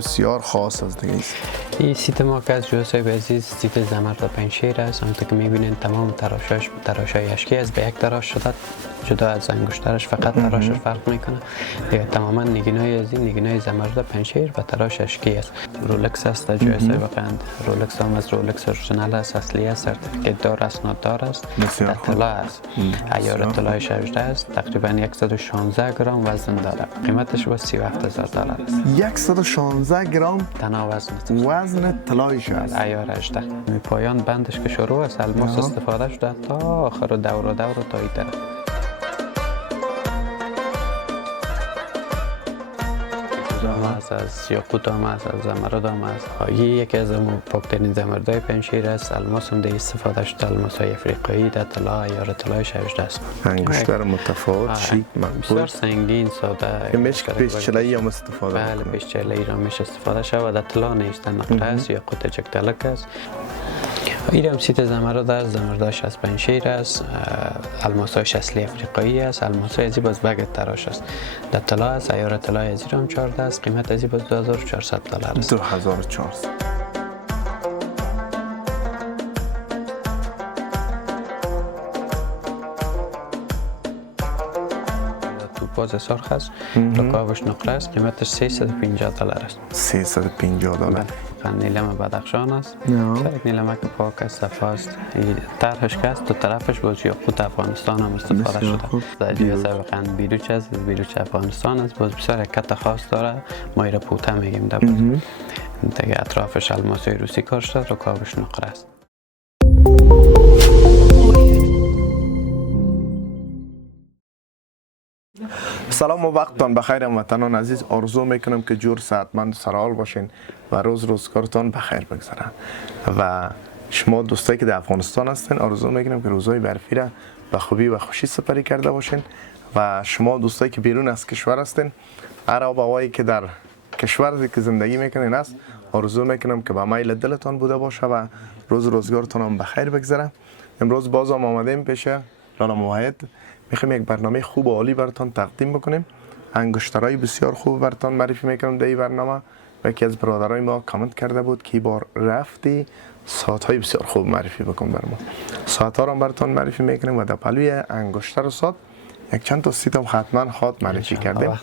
بسیار خاص است دیگه. این سیت ما که از جوسای عزیز سیت زمرد پنشیر است. همونطور که میبینین تمام تراشای اشکی است، به یک تراش شده، جدا از انگشترش فقط تراشش فرق میکنه. دیگه تماما نگینای از این نگینای زمرد پنشیر و تراش اشکی است. رولکس است در جوسای بقند. رولکس هم از رولکس اورجینال است، اصلی است، سرتیفیکت دار است، نوتدار است، در طلا است. عیار طلای 18 است، تقریبا 116 گرم وزن داره. قیمتش با $37,000 است. 116 گرم تنها وزن طلایش است. عیار 18. پایان بندش که شروع است، الماس استفاده شده تا آخر دور و تا این طرف. از یاقوت هم است، از زمرد هم است. یکی از پاکترین زمردهای پنشیر است. الماس هم در استفاده شده، الماس های افریقایی در طلا، عیار طلای 18 است. انگشتر متفاوت، شیک، مقبول، بسیار سنگین، ساده. میشه پیشچله‌ای هم استفاده بله، پیشچله‌ای را میشه استفاده شود. در طلا نیست، نقره است، یاقوت چکتلک است. این هم سیت زمرد است، زمرداش از پنشیر است، الماساش اصلی افریقایی است، الماسای ازی باز بگت تراش است. در طلا است، عیار طلای ازی هم 14 است، قیمت ازی باز $2,400 است. 2,400. توپاز سرخ است، رکابش نقره است، قیمتش $350 است. $350. نیلم بدخشان است. یک نیلمک پاک است، صفا است. طرحش که است، دو طرفش باز یاقوت افغانستان هم استفاده شده. در جای سابقا بیروچ است، بیروچ افغانستان است. باز بسیار کت خاص داره، ما ایره پوته میگیم. دیگه اطرافش الماسای روسی کار شده، رکابش نقره است. سلام و وقتتان بخیر هموطنان عزیز. آرزو میکنم که جور صحتمند و سرحال باشین و روزگارتان بخیر بگذره. و شما دوستایی که در افغانستان هستین، آرزو میکنم که روزهای برفی را به خوبی و خوشی سپری کرده باشین. و شما دوستایی که بیرون از کشور هستین، هر آب و هوایی که در کشوری که زندگی میکنین است، آرزو میکنم که به میل دلتان بوده باشه و روزگارتان هم بخیر بگذره. امروز باز هم آمدیم پیش لالا موحد. میخوایم یک برنامه خوب و عالی براتون تقدیم بکنیم. انگشترهای بسیار خوب براتون معرفی میکنم در این برنامه. و یکی از برادرای ما کامنت کرده بود که بار رفتی ساعت‌های بسیار خوب معرفی بکن بر ما. ساعت‌ها رو براتون معرفی میکنیم و در پلوی انگشتر و ساعت یک چند تا سیت هم حتما خاط معرفی کردیم.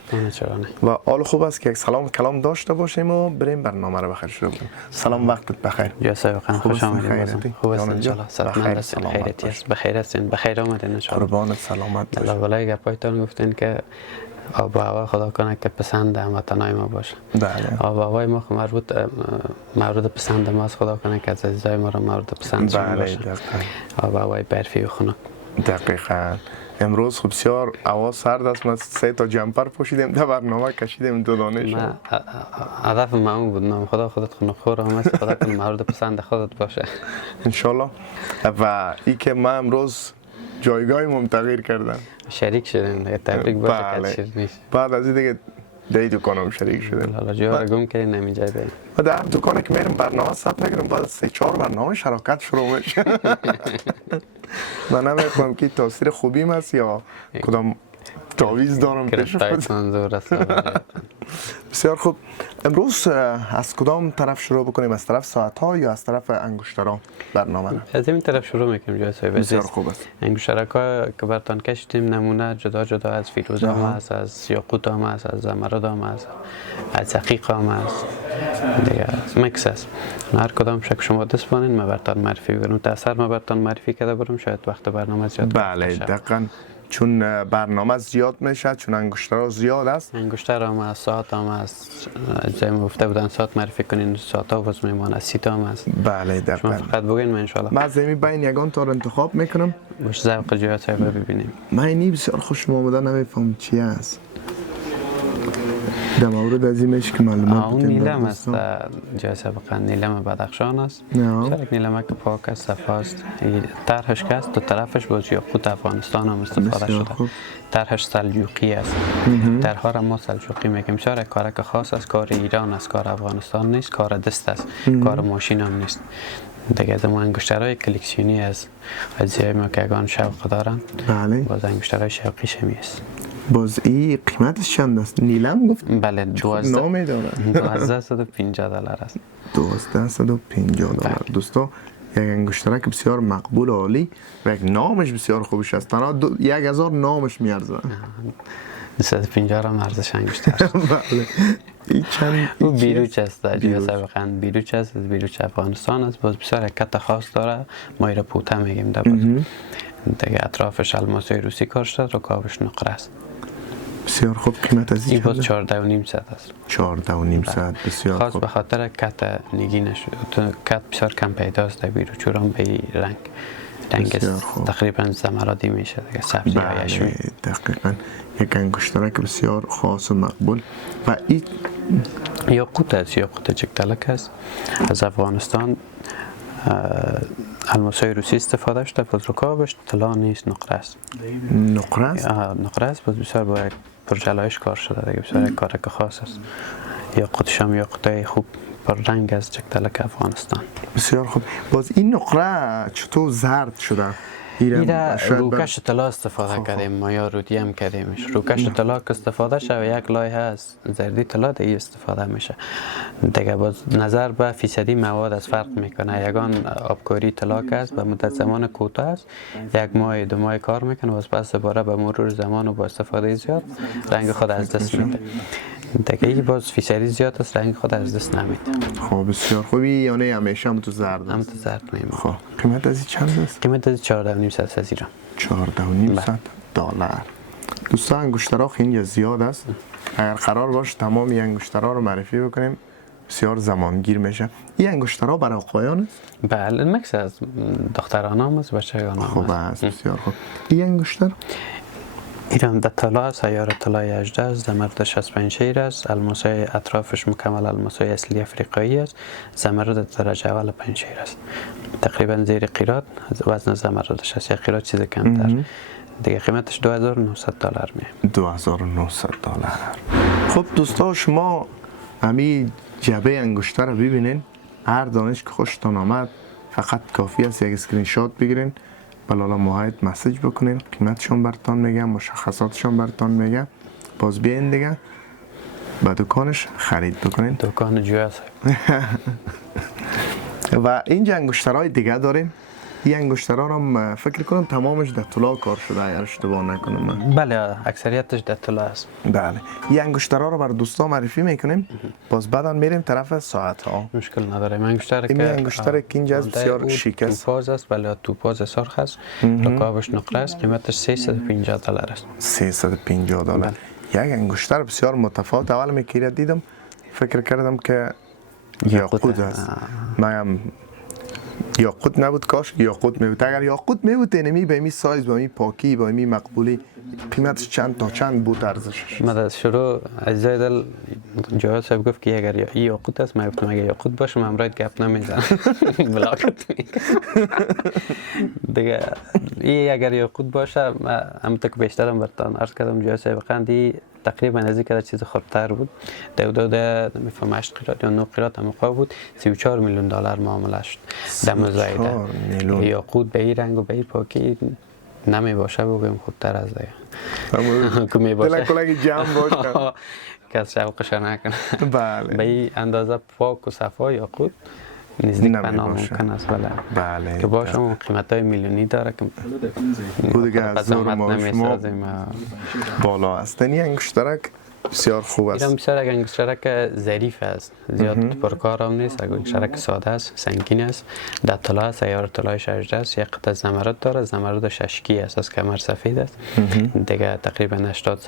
و حال خوب است که یک سلام کلام داشته باشیم و بریم برنامه رو بخیر شروع کنیم. سلام، وقتت بخیر. جلسه بخیر، خوش آمدید. خوب است ان شاء الله. سلامت هستین، خیریتی است، بخیر هستین، بخیر آمدین ان شاء الله. قربانت، سلامت باش. الله ولای گپایتون گفتین که آب و هوا خدا کنه که پسند هموطنای ما باشه. بله. آب و هوای ما مورد پسند ما است، خدا کنه که از عزیزای ما رو مورد پسند شون باشه. آب و هوای برفی و خنک. دقیقاً. امروز خب بسیار هوا سرد است. ما 3 تا جمپر پوشیدیم، در برنامه کشیدیم 2 دانه شد. هدف ما اون بود، نام خدا خودت خنک‌خور هم است، خدا کنه مورد پسند خودت باشه ان شاء الله. و این که ما امروز جایگاهمون تغییر کردم، شریک شدیم. تبریک باشه که نیست. بعد از این دیگه دی دکانم شریک شدیم. حالا جا رو گم کردین نمی‌جای بریم. و در دکانی که میرم برنامه ثبت می‌کنم، بعد 3-4 برنامه شراکت شروع میشه. من نمی‌فهمم که تاثیر خوبیم است یا کدام تعویض دارم پیش خود. بسیار خوب. امروز از کدام طرف شروع بکنیم؟ از طرف ساعت‌ها یا از طرف انگشترها برنامه رو؟ از این طرف شروع می‌کنیم جای صاحب. بسیار خوب است. انگشترها که براتون کشیدیم نمونه جدا از فیروزه هم است، از یاقوت هم است، از زمرد هم است، از عقیق هم است. دیگه میکس است. هر کدام شک شما دست بانین ما براتون معرفی می‌کنم. تاثیر ما براتون معرفی کرده برم، شاید وقت برنامه زیاد بله دقیقاً. چون برنامه زیاد میشه، چون انگشترها زیاد است. انگشتر هم است، ساعت هم است. جای گفته بودن ساعت معرفی کنین، ساعت ها واسه میمونه، سیت هم است. بله دقیقاً. شما فقط بگین من ان شاء الله. من از بین یگان تا رو انتخاب میکنم. باش ذوق جای صاحب ببینیم. من اینی بسیار خوشم اومده، نمیفهم چی است. در مورد از این میشه که معلومات اون نیلم است، جای سابقا نیلم بدخشان است. یک نیلمک پاک است، صفا است. طرحش که است، دو طرفش باز یاقوت افغانستان هم استفاده شده. طرحش سلجوقی است. طرحها را ما سلجوقی میگیم. بسیار کارک خاص است، کار ایران است، کار افغانستان نیست، کار دست است، کار ماشین هم نیست. دیگه از ما انگشترهای کلکسیونی از عزیزای ما که اگان شوق دارن. بله. باز انگشترهای شوقی شمی است. باز این قیمتش چند است؟ نیلم گفت؟ بله نامی داره. $1250 است. $1250. دوستا یک انگشترک بسیار مقبول و عالی و یک نامش بسیار خوبش است. تنها 1000 نامش میارزه. 250 را ارزش انگشتر. بله. این چند او بیروچ است. جای سابقا بیروچ است. بیروچ افغانستان است. باز بسیار حرکت خاص داره. ما ایره پوته میگیم در باز. دیگه اطرافش الماسای روسی کار شده، رکابش نقره است. بسیار خوب. قیمت از این باز 14,500 است. 14,500. بسیار خاص خوب. به خاطر کت نگینش. کت بسیار کم پیداست در بیروچ و به این رنگ تقریبا زمردی میشه دیگه، سبزی هایش. بله دقیقا یک انگشترک بسیار خاص و مقبول. و این یاقوت است. یاقوت چکتلک است از افغانستان. الماسای روسی استفاده شده. باز رکابش طلا نیست، نقره است. نقره است؟ نقره است. باز بسیار با یک پرجلایش کار شده دیگه، بسیار یک کارک خاص است. یاقوتش هم یاقوتای خوب پر رنگ از چکتلک افغانستان. بسیار خوب. باز این نقره چطور زرد شده؟ ایره روکش طلا استفاده کردیم ما، یا رودی هم کردیمش. روکش طلا که استفاده شده یک لایه از زردی طلا دیگه استفاده میشه دیگه. باز نظر به فیصدی مواد از فرق میکنه. یگان آبکاری طلا که است به مدت زمان کوتاه است، 1 ماه 2 ماه کار میکنه، باز پس دوباره به مرور زمان و با استفاده زیاد رنگ خود از دست میده دیگه. این باز فیصدی زیاد است، رنگ خود از دست نمیده. خب بسیار خوبی. یعنی همیشه هم تو زرد است؟ هم تو زرد میمونه. خب قیمت از این چند است؟ قیمت از 14,500 از ایران. $14,500. دوستان انگشترها اینجا زیاد است. اگر قرار باشه تمام این انگشترها رو معرفی بکنیم بسیار زمانگیر میشه. این انگشترها برای آقایان است؟ بله مکس از دختران هم است، بچگان هم خوب است. بسیار خوب. این انگشتر ایران در طلا است. سیاره طلای 18 است. زمرد 65 شیر است. الماسای اطرافش مکمل الماسای اصلی افریقایی است. زمرد درجه اول 5 شیر است. تقریبا زیر قیراط وزن زمردش است. یک قیراط چیز کمتر دیگه. قیمتش $2,900 میه. $2,900. خب دوستا شما همین جبه انگشتر رو ببینین. هر دانش که خوشتون آمد فقط کافی است یک اسکرین شات بگیرین، بالا ماهایت مسیج بکنین، قیمتشون براتون میگم، مشخصاتشون براتون میگم. باز بیاین دیگه به دکانش خرید بکنین. دکان جویا صاحب. و اینجا انگشترهای دیگه داریم. این انگشترها هم فکر کنم تمامش در طلا کار شده اگر اشتباه نکنم من. بله اکثریتش در طلا است. بله. این انگشترها رو بر دوستان معرفی میکنیم. باز بعدا میریم طرف ساعت ها. مشکل نداره. انگشتر که انگشتر که اینجا بسیار شیک است. توپاز است. بله توپاز سرخ است. رکابش نقره است. قیمتش $350 است. $350. یک انگشتر بسیار متفاوت. اول میکیره دیدم فکر کردم که یاقوت است. من یاقوت نبود، کاش یاقوت میبود. اگر یاقوت میبود اینمی به این سایز، به این پاکی، به این مقبولی قیمتش چند تا چند بود ارزشش؟ من از شروع عزیزای دل جواد صاحب گفت که اگر این یاقوت است، من گفتم اگر یاقوت باشه من امروز گپ نمیزنم. بلاکت میکنم دیگه. این اگر یاقوت باشه همونطور که بیشترم براتون عرض کردم جواد صاحب قندی تقریبا از اینکه چیز خردتر بود. دوده نمیفهم 8 قیراط یا 9 قیراط موقع بود. $34 میلیون معامله شد در مزایده. یاقوت به این رنگ و به این پاکی نمی باشه بگویم خوبتر از دیگه. که می باشه دل کلگی جمع باشه کس شوقش نکنه. بله. به این اندازه پاک و صفا یاقوت نزدیک به ناممکن است. بله. که باشه اون قیمت‌های میلیونی داره که خود دیگه از زور ما شما بالا است. این انگشترک بسیار خوب است. این بسیار یک انگشترک ظریف است. زیاد پرکار هم نیست. یک انگشترک ساده است، سنگین است. در طلا است. سیاره طلای 18 است. یک قطعه زمرد داره. زمرد ششکی است. از کمر سفید است. دیگه تقریبا 80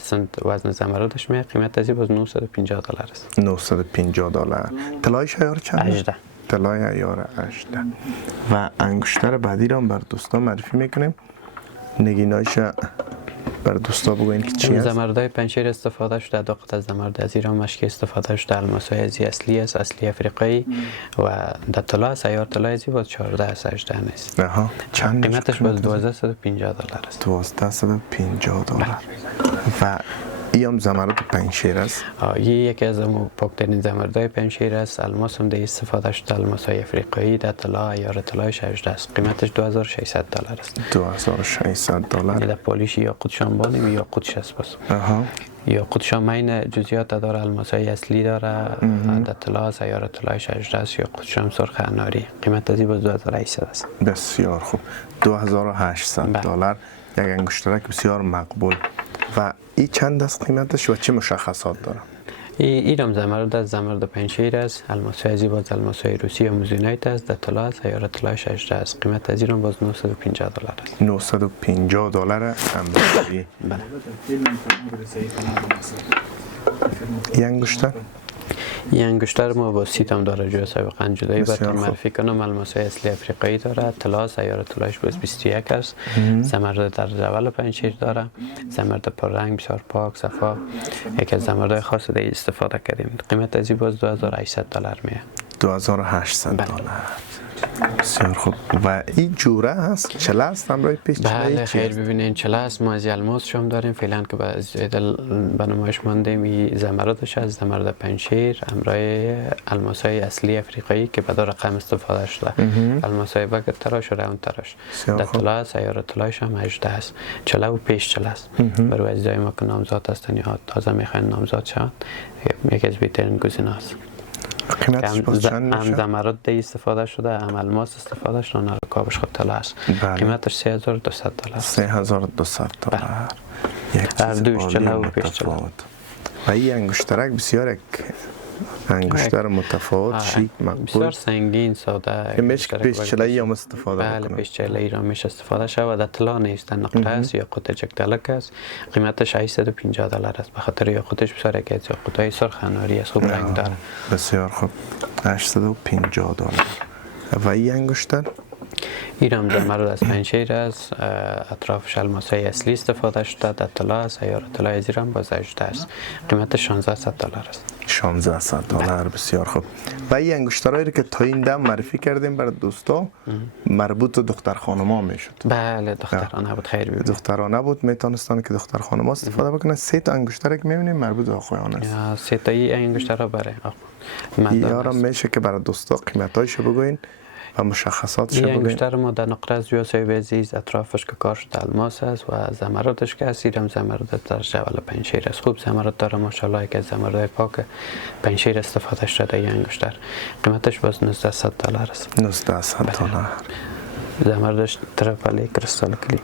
سنت وزن زمردش میاد. قیمت از این باز $950 است. $950. طلای شیار چند؟ 18. طلای عیار 18. و انگشتر بعدی را بر دوستان معرفی میکنیم. نگینایش بر دوستا بگوین که چی است؟ زمردای پنشیر استفاده شده. دو قطعه زمرد از ایران مشکی استفاده شده. الماسای ازی اصلی است، اصلی افریقایی و در طلا سیار طلای ازی باز 14 از 18 نیست. چند قیمتش باز $1,250 است. $1,250. و این زمرد پنجشیر است. یکی از پاکترین زمردهای پنجشیر است. الماس هم در استفاده شده، الماس های افریقایی در طلا عیار طلای 18 است. قیمتش $2600 است. $2600. در پالیش یاقوت شانبانیم، یاقوتش است باز. یاقوت شامین جزئیات داره، الماس های اصلی داره، در طلا عیار طلای 18 است. یاقوت شام سرخ اناری، قیمت از این باز $2800 است. بسیار خوب. $2800. یک انگشترک بسیار مقبول. و این چند است قیمتش و چه مشخصات داره؟ این هم زمرد است، زمرد پنجشیر است. الماس های باز الماس های روسی یا موزونایت است، در طلا است، عیار طلای 18 است. قیمت از این هم باز $950 است. $950 امریکایی. بله. این انگشتر؟ این انگشتر ما با سیت هم داره، جای سابقا جدایی براتون معرفی کنم. الماس های اصلی افریقایی داره، طلا عیار طلایش باز 21 است. زمرد در جول پنجشیر داره، زمرد پررنگ بسیار پاک صفا، یکی از زمردهای خاص دیگه استفاده کردیم. قیمت از این باز $2800 میه. $2800. بسیار خوب. و این جوره هست؟ چله است همراه پیش؟ بله خیر، ببینین چله است. ما از الماس شام داریم فعلا که به نمایش ماندیم. این زمردش از زمرد پنجشیر همراه الماس های اصلی افریقایی که به دو رقم استفاده شده. الماس های بگت تراش و راون تراش. در طلا است، عیار طلایش هم 18 است. چله و پیش چله است. برای عزیزای ما که نامزاد هستن یا تازه میخواین نامزاد شوند، یکی از بهترین گزینه است. قیمتش باز چند میشه؟ هم زمرد دی استفاده شده، هم الماس استفاده شده، رکابش خود طلا است. قیمتش $3200 است. $3200. هر دوش چله و پیش چله. و این انگشترک بسیار یک انگشتر متفاوت، شیک، مقبول، بسیار سنگین، ساده. میشه که پیش چله‌ای هم استفاده بله بکنه. پیش چله‌ای را میشه استفاده شود. در طلا نیست، در نقره است، یاقوت جگدلک است. قیمتش $850 است. به خاطر یاقوتش بسیار یکی از یاقوت‌های سرخ اناری است، خوب رنگ داره. بسیار خوب. $850. و این انگشتر؟ این هم زمرد از پنجشیر است، اطرافش الماس های اصلی استفاده شده، در طلا است، عیار طلای از این هم باز 18 است. قیمتش $1600 است. $1600. بسیار خوب. و این انگشترهایی که تا این دم معرفی کردیم برای دوستا مربوط به دختر خانما میشد. بله دخترانه بود. خیر ببینید دخترانه بود، میتونستن که دختر خانما استفاده بکنن. سه تا انگشتر که میبینیم مربوط به آقایان است. سه تا این انگشترها برای یارم میشه که برای دوستا قیمتایشو بگوین و مشخصاتش بگوین. این انگشتر ما در نقره از جوسای عزیز، اطرافش که کار شده الماس است و زمردش که اسیرم زمرد در جول پنجشیر است. خوب زمرد داره ماشاءالله، که از زمردهای پاک پنجشیر استفاده شده. این انگشتر قیمتش باز $1900 است. $1900. زمردش ترپلی کریستال کلی.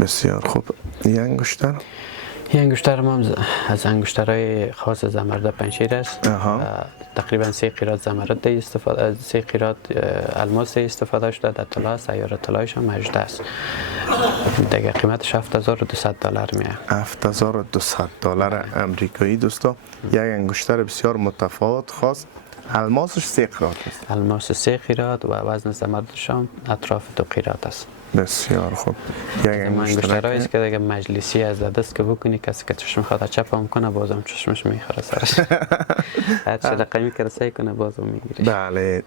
بسیار خوب. این انگشتر؟ این انگشتر ما از انگشترهای خاص زمرد پنجشیر است. تقریبا 3 قیراط زمرد استفاده، 3 قیراط الماس استفاده شده، در طلا است، عیار طلایش هم 18 است. دیگه قیمتش $7200 میه. $7200 امریکایی. دوستا یک انگشتر بسیار متفاوت خاص. الماسش 3 قیراط است. الماس 3 قیراط و وزن زمردش هم اطراف 2 قیراط است. بسیار خوب. یک انگشترهایی است که دیگه مجلسی از دست که بکنی، کسی که چشم خواهد چپ هم کنه بازم چشمش میخوره سرش. هر چه رقمی که رسایی کنه بازم میگیره. بله.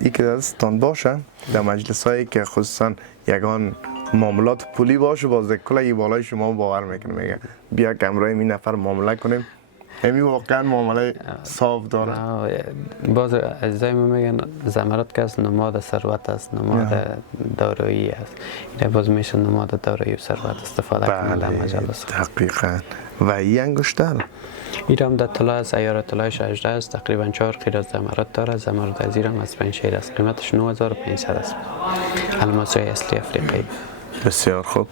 این که دستان باشه در مجلس هایی که خصوصا یگان معاملات پولی باشه، باز کلی بالای شما باور میکنه، میگه بیا کمرای این نفر معامله کنیم. همین واقعا معامله صاف داره. باز عزیزای ما میگن زمرد که از نماد ثروت است، نماد دارایی است. این باز میشه نماد دارایی و ثروت استفاده کنه در مجلس. دقیقاً. و این انگشتر؟ این هم در طلا است، عیار طلایش 18 است. تقریبا 4 قیراط زمرد داره. زمرد از این هم از پنجشیر است. قیمتش $9500 است. الماس های اصلی افریقایی. بسیار خوب.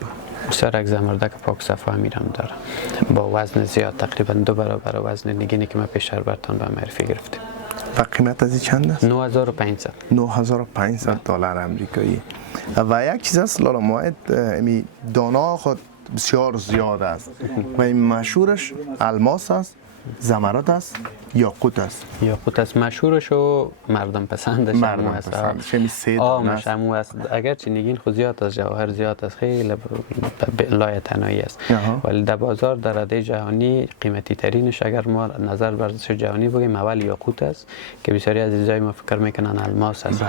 بسیار یک زمرده که پاک صفا میرم داره، با وزن زیاد، تقریبا 2 برابر وزن نگینی که ما پیشتر براتون به معرفی گرفتیم. و قیمت از این چند است؟ $9500. $9500 امریکایی. و یک چیز است لالا ماید، دانا خود بسیار زیاد است و این مشهورش الماس است، زمرد است، یاقوت است. یاقوت است مشهورش و مردم پسندش هم است. عامش هم است. اگرچه نگین خود زیاد است، جواهر زیاد است، خیلی لایتنایی است، ولی در بازار در رده جهانی قیمتی ترینش اگر ما نظر بر ارزش جهانی بگیم اول یاقوت است که بسیاری از عزیزای ما فکر میکنن الماس است.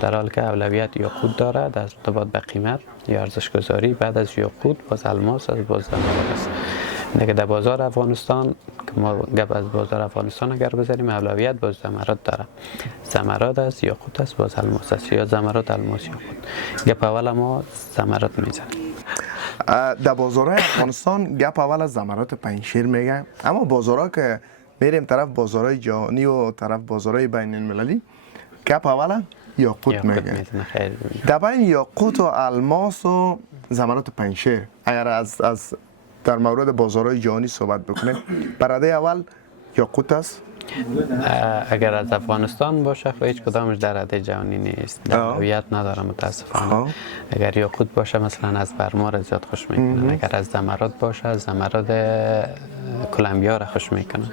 در حالی که اولویت یاقوت داره در ارتباط به قیمت یا ارزش گذاری، بعد از یاقوت باز الماس است، باز زمرد است. دیگه در بازار افغانستان که ما گپ از بازار افغانستان اگر بزنیم اولویت باز زمرد داره. زمرد است، یاقوت است، باز الماس است، یا زمرد الماس یاقوت. گپ اول ما زمرد میزنیم. در بازارهای افغانستان گپ اول از زمرات پنجشیر میگه، اما بازارها که میریم طرف بازارهای جهانی و طرف بازارهای بین المللی گپ اول یاقوت میگه. در بین یاقوت و الماس و زمرات پنجشیر اگر از در مورد بازارهای جهانی صحبت بکنیم، برنده اول یاقوت است. اگر از افغانستان باشه خب هیچ کدامش در رده جهانی نیست، در هویت نداره متاسفانه. اگر یاقوت باشه مثلا از برما را زیاد خوش میکنن، اگر از زمرد باشه زمرد کلمبیا را خوش میکنن،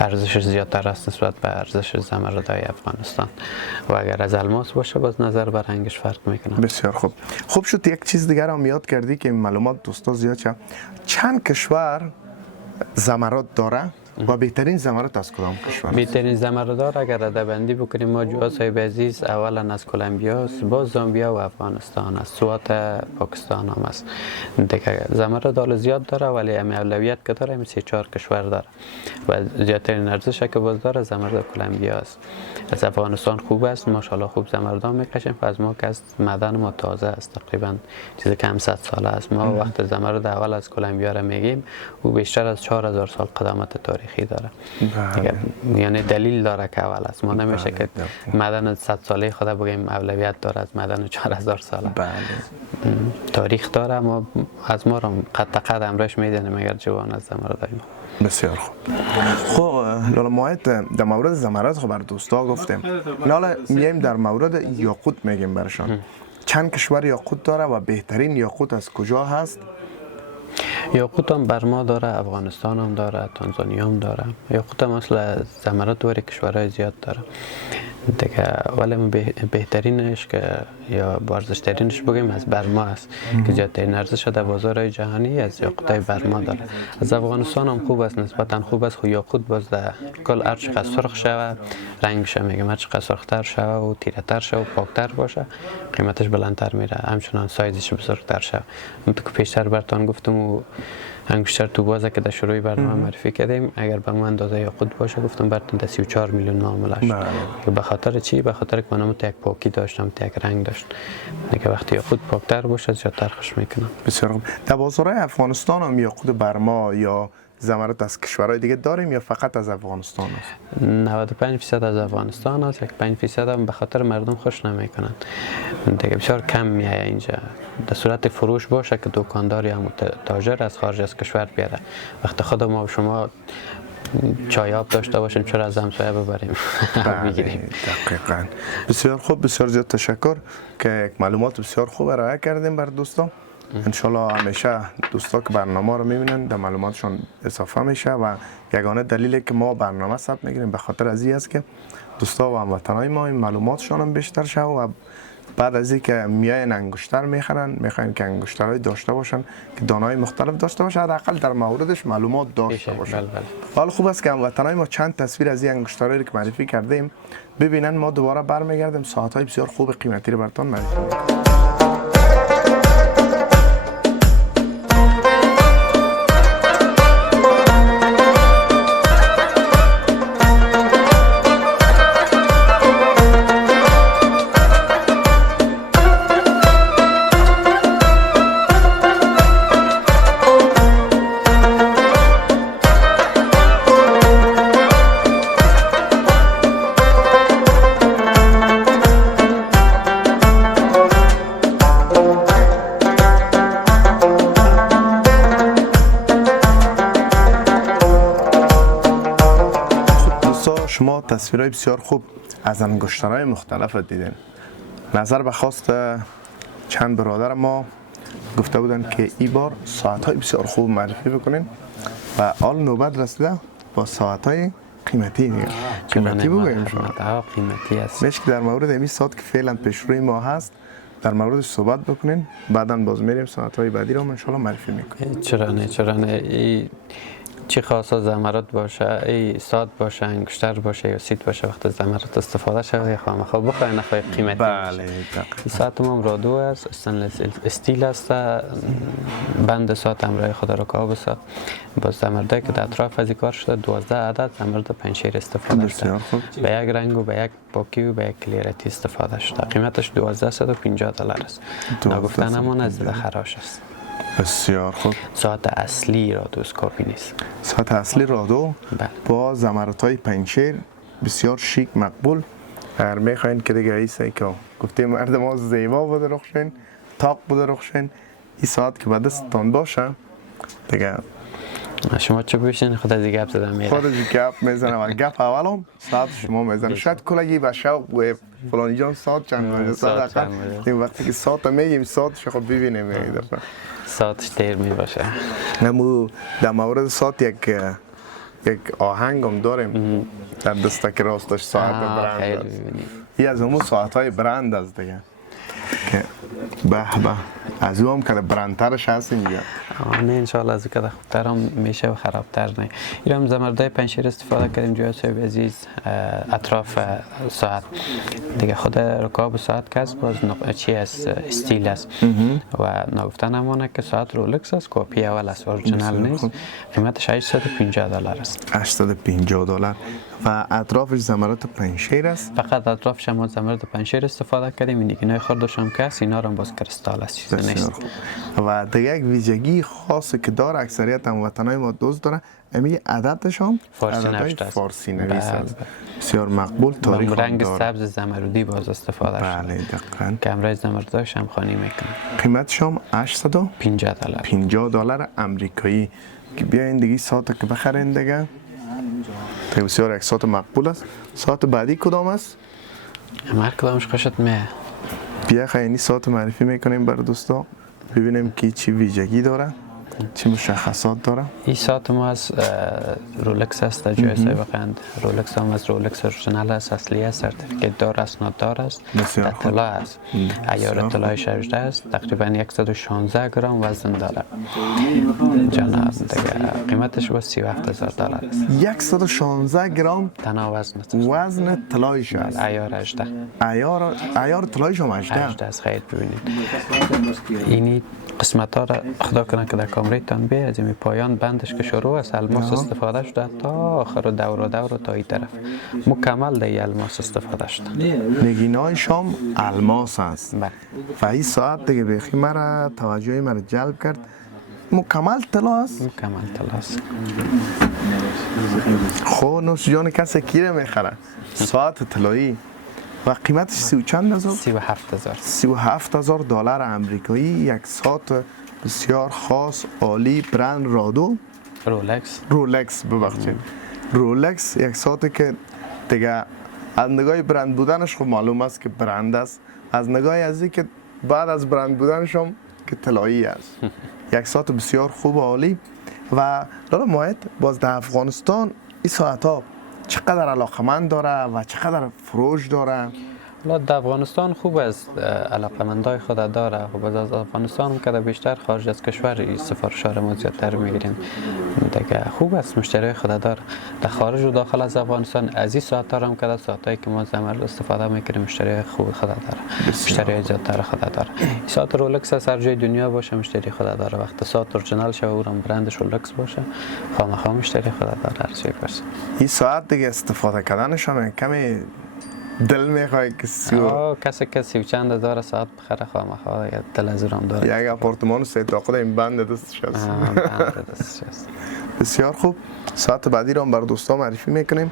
ارزشش زیادتر است نسبت به ارزش زمردهای افغانستان. و اگر از الماس باشه باز نظر به رنگش فرق میکنه. بسیار خوب. خوب شد یک چیز دیگر هم یاد کردی که معلومات دوستا زیاد شد. چند کشور زمرد داره و بهترین زمرد از کدام کشور؟ بهترین زمردار اگر رده بندی بکنیم ما جواد صاحب عزیز اولا از کلمبیا است، باز زامبیا و افغانستان است، سوات پاکستان هم است. دیگه زمرد حال زیاد داره ولی اولویت که داره این 3-4 کشور داره و زیادترین ارزش که باز داره زمرد کلمبیا است. از افغانستان خوب است، ماشاءالله خوب زمردان میکشیم. از ما که از معدن ما تازه است، تقریبا چیز کم 100 ساله است. ما وقت زمرد اول از کلمبیا را میگیم او بیشتر از 4000 سال قدامت تاریخی داره. یعنی دلیل داره که اول است. ما نمیشه که معدن 100 ساله خود بگیم اولویت داره از معدن 4000 ساله. تاریخ داره، ما از ما را قد امرش میدنیم اگر جوان از زمرد ما. بسیار خوب. خب لالا مایت در مورد زمرد خب بر دوستا گفتیم، لالا میایم در مورد یاقوت میگیم برشان. چند کشور یاقوت داره و بهترین یاقوت از کجا هست؟ یاقوت هم برما داره، افغانستان هم داره، تانزانیا هم داره. یاقوت هم اصلا زمرد دوری کشورهای زیاد داره دیگه، ولی بهترینش که یا ارزشترینش بگیم از برما است که زیادترین ارزش در بازارهای جهانی از یاقوتای برما داره. از افغانستان هم خوب است، نسبتا خوب است. خو یاقوت باز در کل هر چقدر سرخ شوه رنگش میگم هر چقدر سرختر شوه و تیره‌تر شوه و پاکتر باشه قیمتش بلندتر میره، همچنان سایزش بزرگتر شوه. اونطور که پیشتر براتون گفتم و انگشتر تو بازه که در شروع برنامه معرفی کردیم، اگر به ما اندازه یاقوت باشه گفتم براتون 34 میلیون معامله شد. به خاطر چی؟ به خاطر که من یک پاکی داشتم، یک رنگ داشت. دیگه وقتی یاقوت پاکتر باشه زیادتر خوش میکنه. بسیار خوب. در بازارهای افغانستان هم یاقوت برما یا زمرد از کشورهای دیگه داریم یا فقط از افغانستان است؟ 95% از افغانستان است، 5% هم به خاطر مردم خوش نمیکنن. دیگه بسیار کم میایه اینجا. در صورت فروش باشه که دکاندار یا تاجر از خارج از کشور بیاره. وقتی خود ما و شما چایاب داشته باشیم چرا از همسایه ببریم بگیریم. دقیقاً. بسیار خوب، بسیار زیاد تشکر که معلومات بسیار خوب ارائه کردیم بر دوستان. انشالله همیشه دوستا که برنامه رو میبینن در معلوماتشون اضافه میشه و یگانه دلیلی که ما برنامه ثبت میگیریم به خاطر از این است که دوستا و هموطنای ما این معلوماتشون هم بیشتر شه و بعد از اینکه میاین انگشتر میخرن میخواین که انگشترهای داشته باشن که دانه‌های مختلف داشته باشه، حداقل در موردش معلومات داشته باشن. حالا خوب است که هموطنای ما چند تصویر از این انگشترهایی که معرفی کردیم ببینن، ما دوباره برمیگردیم ساعت‌های بسیار خوب قیمتی رو براتون معرفی می‌کنیم. شما تصویرهای بسیار خوب از انگشترهای مختلف دیدین. نظر به خواست چند برادر ما گفته بودن که این بار ساعتهای بسیار خوب معرفی بکنین و حال نوبت رسیده با ساعتهای قیمتی دیگه. قیمتی بگوییم شما. قیمتی است. میشه که در مورد این ساعت که فعلا پیش روی ما هست در موردش صحبت بکنین، بعداً باز میریم ساعتهای بعدی رو ان شاء الله معرفی میکنیم. چرا نه چی خاصا زمرد باشه، ای ساعت باشه، انگشتر باشه یا سیت باشه، وقت زمرد استفاده شده خامخا بخواه نخواه قیمتی بله باشه. این دقیقاً. ساعت ما هم رادو است، استنلس استیل است، بند ساعت همراه خود رکاب است. با زمرده که در اطراف از این کار شده 12 عدد زمرد پنشیر استفاده شده. بسیار خوب. به یک رنگ و به یک پاکی و به یک کلیرتی استفاده شده. قیمتش $1250 است. نگفته نمانه از خراش است. بسیار خوب. ساعت اصلی رادوسکوپی نیست. ساعت اصلی رادو بله. با زمرت‌های پنچیر بسیار شیک مقبول. اگر میخواین که دیگه ایسایی که گفتیم مردم ها زیبا بوده رخشین، تاق بوده رخشین، این ساعت که به دستتان باشه دیگه شما چه بشین خود از گپ زدم میره. خودش گپ میزنه و گپ اولم ساعت شما میزنه. شاید کلگی به شوق و فلانی جان ساعت چند بجه ساعت این وقتی که ساعت میگیم ساعتش خب ببینیم این دفعه ساعتش دیر می باشه. نمو در مورد ساعت یک آهنگ هم داریم در دستک راستش ساعت برند است. این از همون ساعت های برند است دیگه که به از او هم که برندترش هست اینجا. نه انشاءالله از که خوبتر هم میشه و خرابتر نه. این هم زمرده پنشیر استفاده کردیم جای صاحب عزیز اطراف ساعت دیگه خود رکاب ساعت که است باز چی است استیل است و نگفته نمانه که ساعت رولکس است کپی اول است اورجینال نیست. قیمتش $850 است. $850 و اطرافش زمرات پنشیر است. فقط اطرافش ما زمرد پنشیر استفاده کردیم. این دیگه خردش هم که است اینا رو باز کریستال است چیز نیست. و دیگه یک ویژگی خاصی که داره اکثریت هموطنای ما دوست داره امی عددش هم فارسی نوشته است. فارسی نویس است. بسیار مقبول تاریخ هم رنگ داره. سبز زمرودی باز استفاده شده. بله دقیقاً. کمره زمرد شمخانی میکنه. قیمتش هم $850 آمریکایی. که بیاین دیگه ساعت که بخرین دیگه بسیار یک ساعت مقبول است. ساعت بعدی کدام است؟ هر کدامش خوشت میه. بیا خیلی ساعت معرفی میکنیم برای دوستا ببینیم که چی ویژگی داره چی مشخصات داره. این ساعت ما از رولکس است در جای سابقند. رولکس هم از رولکس اورجینال است، اصلی است، سرتیفیکیت دار است، نادار است، در طلا است. عیار طلایش 18 است، تقریبا 116 گرم وزن داره. جناب دیگه قیمتش با $37,000 است. 116 گرم تنها وزن است. وزن طلایش است. عیار 18. عیار طلایش هم 18 است. خیلی ببینید. اینی قسمت ها را خدا کنه که در کامره تان بیه از این پایان بندش که شروع است الماس استفاده شده تا آخر دور تا این طرف مکمل در الماس استفاده شده. نگینایش هم الماس است. بله. و این ساعت دیگه بخی مرا توجه مرا جلب کرد. مکمل طلا است. مکمل طلا است. خب نوش جان کسی کیره میخره ساعت طلایی و قیمتش 37,000 دلار آمریکایی. یک ساعت بسیار خاص عالی برند رادو رولکس ببخشید رولکس یک ساعتی که دیگه از نگاه برند بودنش خب معلوم است که برند است از نگاه ازی که بعد از برند بودنش هم که طلایی است. یک ساعت بسیار خوب و عالی و لالا ماهد باز در افغانستان این ساعت ها چقدر علاقمند داره و چقدر فروش داره؟ در افغانستان خوب است علاقمندای خود داره. خب از افغانستان که بیشتر خارج از کشور سفارش ها ما زیادتر میگیریم دیگه خوب است مشتری خود داره. در خارج و داخل از افغانستان از این ساعت هم که ساعتایی که ما زمرد استفاده میکنیم مشتری خوب خود داره. مشتری زیادتر خود داره. ساعت رولکس از هر جای دنیا باشه مشتری خود داره. وقتی ساعت اورجینال شه و برندش رولکس باشه خامخا مشتری خود داره هر جای باشه. این ساعت دیگه استفاده کردنش هم کمی دل میخواه کسی که 30 هزار ساعت بخره خواهمخواه دل از اونم داره. یک اپارتمان سه اتاقه این بند دستش هست. بسیار خوب. ساعت بعدی رو هم بر دوستا معرفی میکنیم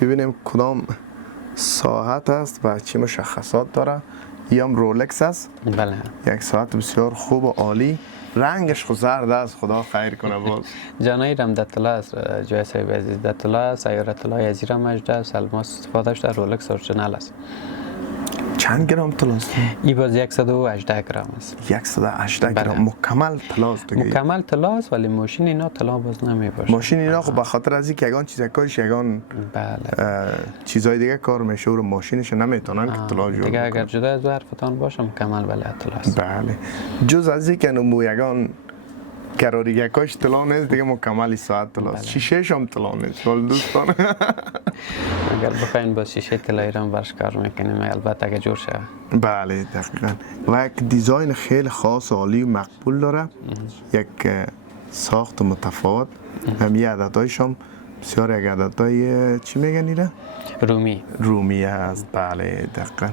ببینیم کدام ساعت است و چی مشخصات داره. این هم رولکس است. بله. یک ساعت بسیار خوب و عالی. رنگش خو زرد است خدا خیر کنه باز. جانایی رم در طلا است جای صاحب عزیز در طلا است عیار طلای از ایران مجده است الماس استفاده شده رولکس اورجینال است. چند گرم طلا است؟ این باز 118 گرم است. 118 گرم مکمل طلا است دیگه. مکمل طلا است ولی ماشین اینا طلا باز نمیباشه. ماشین اینا خب به خاطر از اینکه یگان چیزکاش یگان چیزای دیگه کار میشه و ماشینش نمیتونن که طلا جور دیگه اگر جدا از ظرفتان باشه مکمل ولی طلا است. بله. جز از اینکه نمو یگان قراریگکاش طلا نیست دیگه، مکمل ساعت طلاست. شیشهش هم طلا نیست ولی دوستان. اگر بخواین با شیشه طلایی را برش کار میکنیم البته اگه جور شود. بله دقیقا. و یک دیزاین خیلی خاص عالی و مقبول داره، یک ساخت متفاوت. همی عددهایش هم بسیار یک عددهای چی میگن ایره؟ رومی هست. بله دقیقا.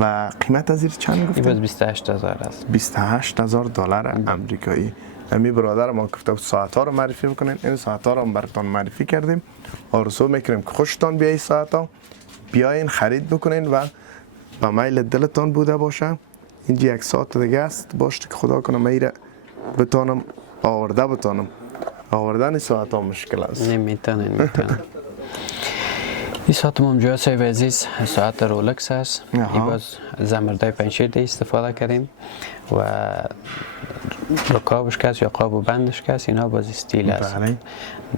و قیمت از این چند گفتیم؟ این 28000 است. 28000 دلار امریکایی. همی برادر ما گفته ساعت ها رو معرفی بکنین. این ساعت ها رو هم براتون معرفی کردیم. آرزو میکنیم که خوشتان بیایی ساعت ها، بیاین خرید بکنین و به میل دلتان بوده باشه. اینجا یک ساعت دیگه است باشته که خدا کنه میره بتانم آوردن ساعت ها مشکل است. نمیتونن. این ساعت ما جا صاحب عزیز ساعت رولکس است. این باز زمردای پنشیر استفاده کردیم و رکابش کس یا قاب و بندش کس اینا باز استیل است.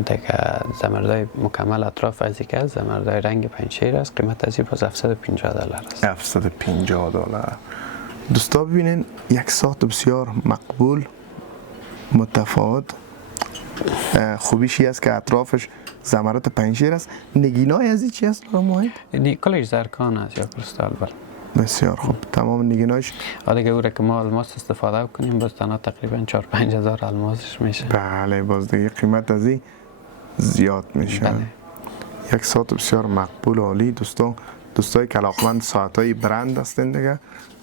دیگه زمردای مکمل اطراف از این کس زمردای رنگ پنشیر است. قیمت از این باز 750 دلار است. 750 دلار. دوستا ببینین یک ساعت بسیار مقبول متفاوت. خوبیشی است که اطرافش زمرات پنشیر است. نگینای از این چی است محمد؟ کلش زرکان است یا کریستال. بسیار خوب. تمام نگینایش دیگه او را که ما الماس استفاده کنیم باز تنها تقریبا 4-5 هزار الماسش میشه. بله باز دیگه قیمت از این زیاد میشه. بله. یک ساعت بسیار مقبول و عالی. دوستای که علاقمند ساعتای برند هستین دیگه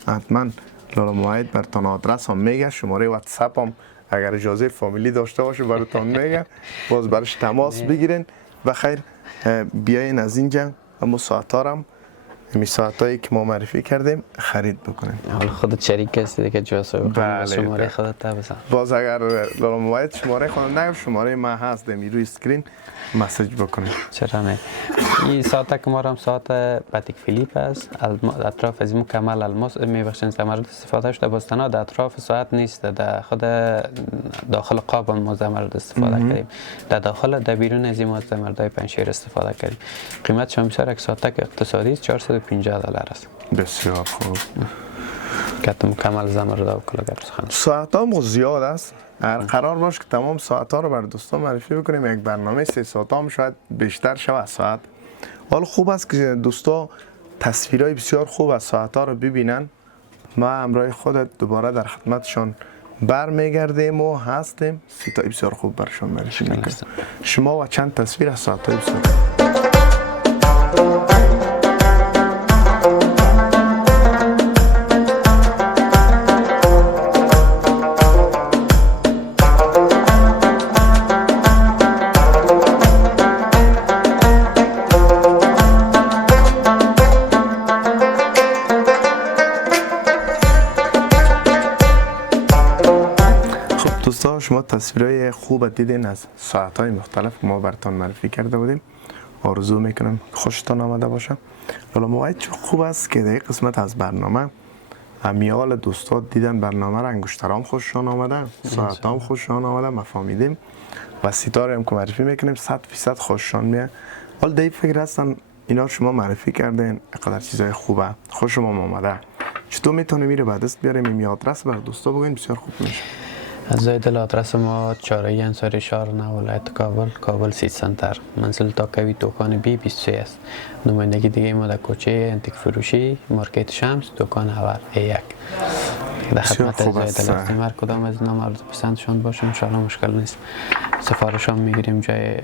حتما لالا موعد براتون آدرس هم میگه، شماره واتساپ هم اگر اجازه فامیلی داشته باشه براتون میگه، باز برش تماس بگیرین و خیر بیاین از اینجا اما ساعت‌ها هم همین ساعتایی که ما معرفی کردیم خرید بکنین. حالا خودت شریک هستی دیگه جاسو بله شماره خودت تا بزن. باز اگر لالا موعد شماره خودت نگم شماره ما هست روی اسکرین مسیج بکنید. چرا نه. این ساعت که ما هم ساعت پاتیک فیلیپ است. اطراف از مکمل الماس میبخشن زمرد استفاده شده. باز تنها در اطراف ساعت نیست، در خود داخل قاب ما زمرد استفاده کردیم. در داخل در بیرون از ما زمردای پنشیر استفاده کردیم. قیمتش هم بسیار یک ساعت که اقتصادی است 450 دلار است. بسیار خوب. که مکمل زمرد و کلاگرد سخن. ساعت هم زیاد است. قرار باش که تمام ساعت ها رو بر دوستان معرفی بکنیم. یک برنامه 3 ساعت هم شاید بیشتر شود ساعت. حالا خوب است که دوستا تصویرهای بسیار خوب از ساعت ها رو ببینن. ما همراه خودت دوباره در خدمتشان برمیگردیم و هستیم. سیتای بسیار خوب برشان معرفی میکنیم. شما و چند تصویر از ساعت های بسیار شما تصویرهای خوب دیدین از ساعت‌های مختلف ما براتون معرفی کرده بودیم. آرزو میکنم خوشتان آمده باشه. حالا موعد چه خوب است که در قسمت از برنامه امیال دوستان دیدن برنامه را انگشترام خوششان آمده، ساعتام خوششان آمده، ما فهمیدیم و ستاره هم که معرفی میکنیم 100% خوششان میاد. حالا در فکر هستن اینا شما معرفی کردین اینقدر چیزای خوبه خوشم آمده، چطور میتونه میره بعد است بیاریم این آدرس برای دوستا بگین بسیار خوب میشه. از زایدل آدرس ما چهارراه انصاری شهر ولایت کابل سیتی سنتر، منزل تاکوی دکان بی 23 است. نمایندگی دیگه ما در کوچه انتیک فروشی مارکت شمس دکان اول A1 در خدمت از زایدل هستیم. هر کدام از اینا مورد پسندشان باشه ان شاء الله مشکل نیست. سفارش هم میگیریم جای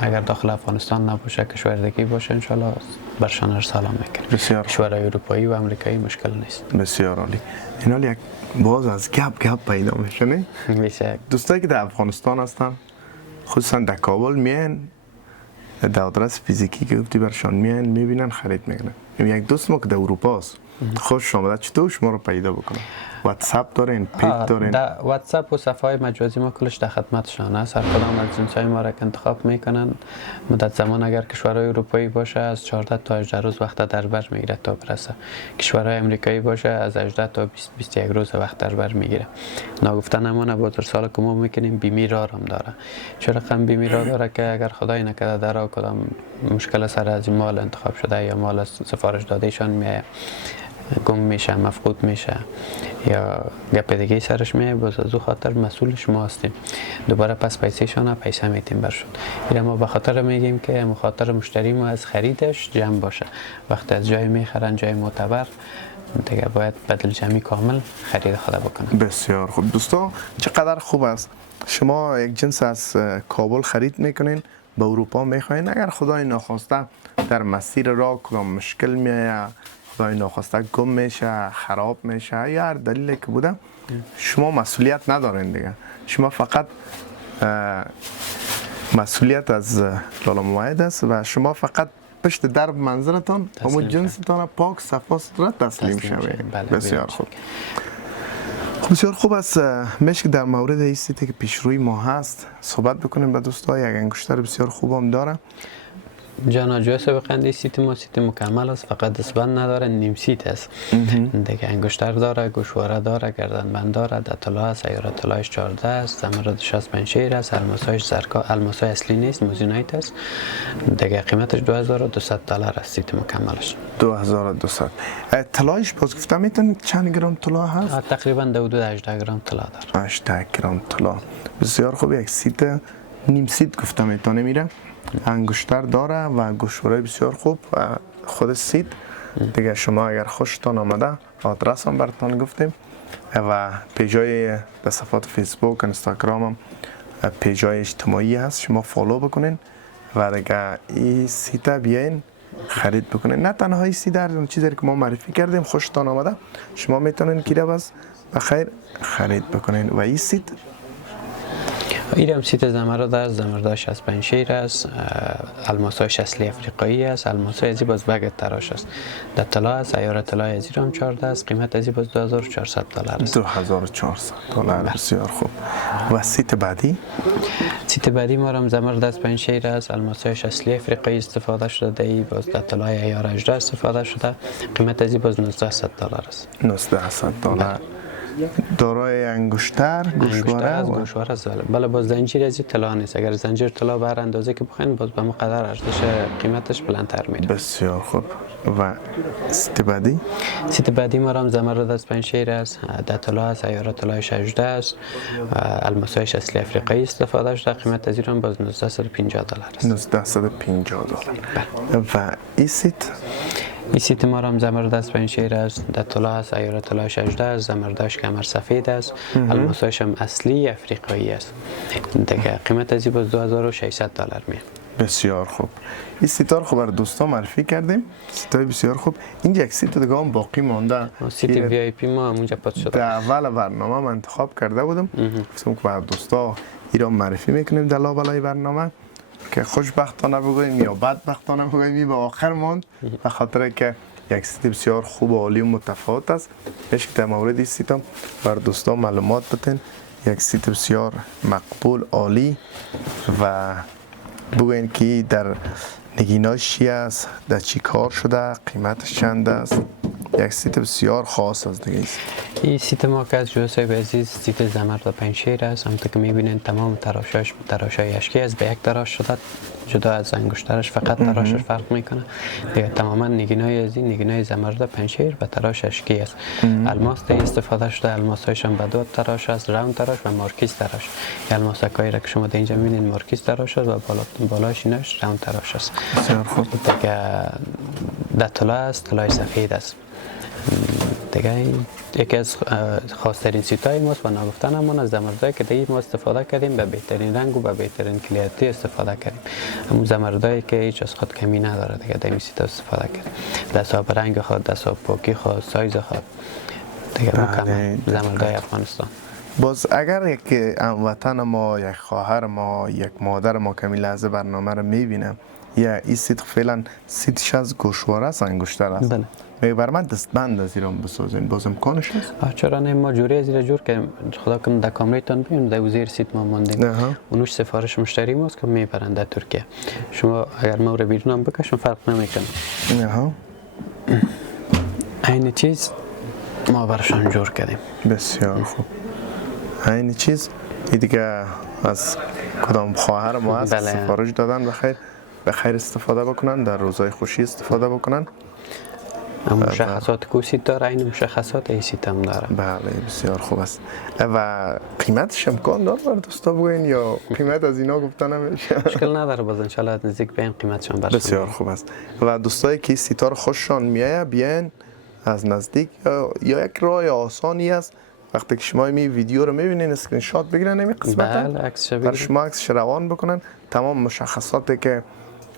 اگر داخل افغانستان نباشه کشور دیگه باشه ان شاء الله برشان ارسال میکنیم. بسیار کشورهای اروپایی و امریکایی مشکل نیست. بسیار عالی. اینا یک باز از گپ پیدا میشه نه؟ میشه. دوستایی که در افغانستان هستن خصوصا در کابل میان در آدرس فیزیکی که گفتی برشان میان میبینن خرید میکنن. یک دوست ما که در اروپا است خوش آمده چطور شما رو پیدا بکنم؟ واتساپ دارین، پیج دارین؟ در واتساپ و صفحه های مجازی ما کلش در خدمتشان است. هر کدام از جنسای ما را که انتخاب میکنن مدت زمان اگر کشورهای اروپایی باشه از 14 تا 18 روز وقت در بر میگیره تا برسه. کشورهای امریکایی باشه از 18 تا 21 روز وقت در بر میگیره. ناگفته نمانه با ارسال که ما میکنیم بیمی را هم داره. چه رقم بیمی را داره که اگر خدای نکرده در کدام مشکل سر از مال انتخاب شده یا مال سفارش دادهشان میایه گم میشه، مفقود میشه یا گپ دیگه سرش میه، باز از او خاطر مسئول شما هستیم. دوباره پس پیسهشان پیسه میتیم برشون. این ما به خاطر میگیم که مخاطر مشتری ما از خریدش جمع باشه. وقتی از جای میخرن جای معتبر دیگه باید بدل جمعی کامل خرید خود بکنن. بسیار خوب دوستان، چقدر خوب است شما یک جنس از کابل خرید میکنین به اروپا میخواین، اگر خدای ناخواسته در مسیر راه کدام مشکل میاد، خدای ناخواسته گم میشه، خراب میشه یا هر دلیلی که بوده، شما مسئولیت ندارین دیگه. شما فقط مسئولیت از لالا موعد است و شما فقط پشت درب منزلتان همون جنستان پاک صفا سوتره تسلیم شوید. بسیار خوب. بسیار خوب است. میشه در مورد این سیتی که پیشروی ما هست صحبت بکنیم به دوستا. یک انگشتر بسیار خوب هم داره. جانا جوسه بقندی سیت ما سیت مکمل است، فقط دستبند نداره، نیم سیت است. دیگه انگشتر داره، گوشواره داره، گردنبند داره، دتلا است، سیاره طلایش 14 است، زمرد 65 شیر است، الماسایش زرکا، الماسای اصلی نیست، موزینایت است. دیگه قیمتش $2200 است سیت مکملش. 2200. طلایش باز گفتم میتون چند گرم طلا هست؟ تقریبا در حدود 18 گرم طلا داره. 18 گرم طلا. بسیار خوب. یک سیت نیم سیت گفتم میتونه میره. انگشتر داره و گوشواره بسیار خوب و خود سیت دیگه. شما اگر خوشتان آمده آدرس هم براتون گفتیم و پیجای در صفحات فیسبوک، اینستاگرام هم پیجای اجتماعی هست، شما فالو بکنین و دیگه این سیت بیاین خرید بکنین. نه تنها این سیت، هر چیزی که ما معرفی کردیم خوشتان آمده شما میتونین کیره بس بخیر خرید بکنین. و این سیت این هم سیت زمرد است، زمرد 65 شیر است، الماسایش اصلی افریقایی است، الماسای ازی باز بگت تراش است، در طلا است، سیاره طلای ازی هم 14 است، قیمت ازی باز $2400 است. $2400. بسیار خوب. و سیت بعدی؟ سیت بعدی ما هم زمرد 5 شیر است، الماسایش اصلی افریقایی استفاده شده، ای باز در طلای عیار 18 استفاده شده، قیمت ازی باز $1900 است. $1900. دارای انگشتر، گوشواره از گوشواره است. بله باز زنجیر از طلا نیست. اگر زنجیر طلا به هر اندازه که بخواین باز به مقدار ارزش قیمتش بلندتر میره. بسیار خوب. و سیت بعدی؟ سیت بعدی ما هم زمرد از 5 شیر است، در طلا است، سیاره طلایش 18 است، الماسایش اصلی افریقایی استفاده شده، قیمت از این باز $1950 است. $1950. و این سیت؟ این سیت ما هم زمرد از 5 شیر است، در طلا است، سیاره طلایش 18 است، زمردش کمر سفید است، الماسایش هم اصلی افریقایی است. دیگه قیمت از این باز $2600 میه. بسیار خوب. این سیتار خوب بر دوستان معرفی کردیم. سیتای بسیار خوب. اینجا یک سیت دیگه هم باقی مانده. سیت وی آی پی ما اونجا پات شده. در اول برنامه من انتخاب کرده بودم. گفتم که بر دوستا ایران معرفی میکنیم در لابلای برنامه که خوشبختانه بگوییم یا بدبختانه بگوییم به آخر ماند، به خاطر که یک سیت بسیار خوب و عالی و متفاوت است. میشه در مورد این سیت هم بر دوستا معلومات بدین. یک سیت بسیار مقبول، عالی و بگوین که در نگیناش چی است، در چی کار شده، قیمتش چند است. یک سیت بسیار خاص است دیگه. این سیت ما که از جوسای عزیز سیت زمرد 5 شیر است. همونطور که میبینین تمام تراشای اشکی است، به یک تراش شده، جدا از انگشترش فقط تراشش فرق میکنه. دیگه تماما نگینای از این نگینای زمرد 5 شیر و تراش اشکی است. الماس استفاده شده، الماسایش هم به دو تراش است، راوند تراش و مارکیز تراش. الماسکایی را که شما در اینجا میبینید مارکیز تراش است و بالایش ایناش راوند تراش است. بسیار خوب. دیگه در طلا است، طلای سفید است. دیگه یکی از خاص‌ترین سیت‌های ماست و نگفتن همون از زمردایی که دیگه ما استفاده کردیم، به بهترین رنگ و به بهترین کلیتی استفاده کردیم. همون زمردایی که هیچ از خود کمی نداره دیگه در این سیت استفاده کردیم. دستاب رنگ خود، دستاب پاکی خود، سایز خود دیگه مکمل زمردای افغانستان. باز اگر یک هموطن ما، یک خواهر ما، یک مادر ما کمی لحظه برنامه رو میبینه، یا این سیت فعلا سیتش از گوشواره است، انگشتر است. بله. میگه بر من دستبند از ایران بسازین، باز امکانش هست؟ چرا نه، ما جوری از جور که خدا کنه در کامریتان ببینید در وزیر سیت ما ماندیم. اونوش سفارش مشتری ماست که میبرند در ترکیه. شما اگر ما رو بیرون هم بکشون فرق نمیکنه. این چیز ما برشان جور کردیم. بسیار خوب. این چیز دیگه از کدام خواهر ما هست سفارش دادن، به خیر استفاده بکنن، در روزهای خوشی استفاده بکنن. مشخصات کو سیت داره، این مشخصات ای سیت هم داره. بله بسیار خوب است. و قیمتش امکان داره بر دوستا بگوین یا قیمت از اینا گفتن نمیشه؟ مشکل نداره، باز ان شاء الله نزدیک به این قیمتشون برسون. بسیار خوب است. و دوستایی که سیتار خوششان میایه بیاین از نزدیک، یا یک راه آسانی است وقتی که شما می ویدیو رو میبینین اسکرین شات بگیرن این قسمت، بله عکسش بر بگیرید. شما عکسش روان بکنن، تمام مشخصاتی که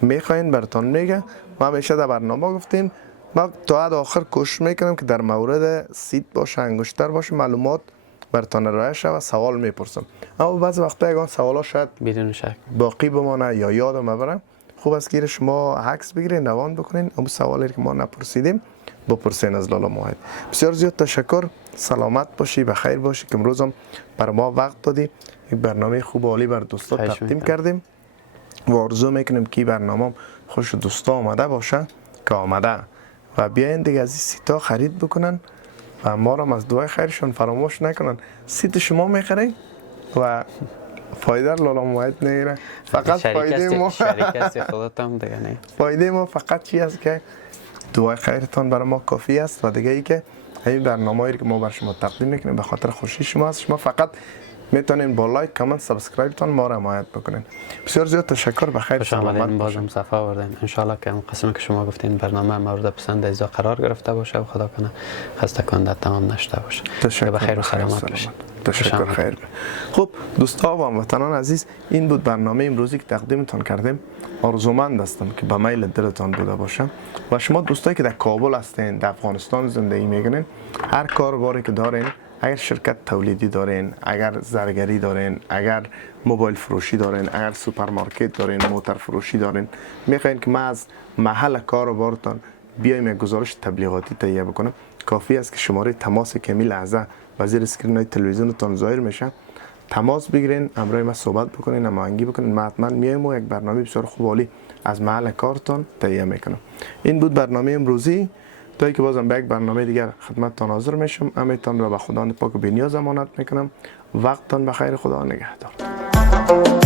میخواین براتون میگه. ما همیشه در برنامه گفتیم ما تا حد آخر کوشش میکنم که در مورد سیت باشه، انگشتر باشه، معلومات براتون ارائه شود. سوال میپرسم اما بعضی وقتا یگان سوالا شاید بدون شک باقی بمانه یا یادم ببره. خوب است که شما عکس بگیرین روان بکنین، اون سوالی که ما نپرسیدیم بپرسین از لالا موحد. بسیار زیاد تشکر، سلامت باشی، بخیر باشی که امروز هم بر ما وقت دادی. یک برنامه خوب و عالی بر دوستا تقدیم کردیم و آرزو میکنیم که برنامه خوش دوستا آمده باشه که آمده و بیاین دیگه از این سیتا خرید بکنن و ما را از دعای خیرشون فراموش نکنن. سیت شما میخرین و فایده لالا موحد نگیره، فقط فایده ما شریک خودتون دیگه نه. فایده ما فقط چی است که دعای خیرتان برای ما کافی است و دیگه ای که این برنامه‌ای که ما بر شما تقدیم میکنیم به خاطر خوشی شما است. شما فقط میتونین با لایک، کامنت، سابسکرایب تان ما را حمایت بکنین. بسیار زیاد تشکر، بخیر، خوش سلامت آمدین، باشین. بازم صفا آوردین. ان شاء الله که اون قسمی که شما گفتین برنامه مورد پسند ایزا قرار گرفته باشه و خدا کنه خسته کننده تمام نشته باشه. تشکر، بخیر و بخیر، سلامت باشین. تشکر، خیر. خب دوستا و هموطنان عزیز، این بود برنامه امروزی که تقدیمتان کردیم. آرزومند هستم که به میل دلتان بوده باشه و شما دوستایی که در کابل هستین، در افغانستان زندگی میکنین، هر کاروباری که دارین، اگر شرکت تولیدی دارین، اگر زرگری دارین، اگر موبایل فروشی دارین، اگر سوپرمارکت دارین، موتر فروشی دارین، میخواین که ما از محل کاروبارتان بیایم یک گزارش تبلیغاتی تهیه بکنم، کافی است که شماره تماس که می لحظه و زیر اسکرین تلویزیونتون ظاهر میشه تماس بگیرین، همراه ما صحبت بکنین، هماهنگی بکنین. ما حتما میایم و یک برنامه بسیار خوب عالی از محل کارتون تهیه میکنم. این بود برنامه امروزی، تا اینکه بازم به یک برنامه دیگر خدمتتان حاضر میشم. امیدتان را به خداوند پاک و بی‌نیاز ضمانت میکنم. وقتتان بخیر، خدا نگهدار.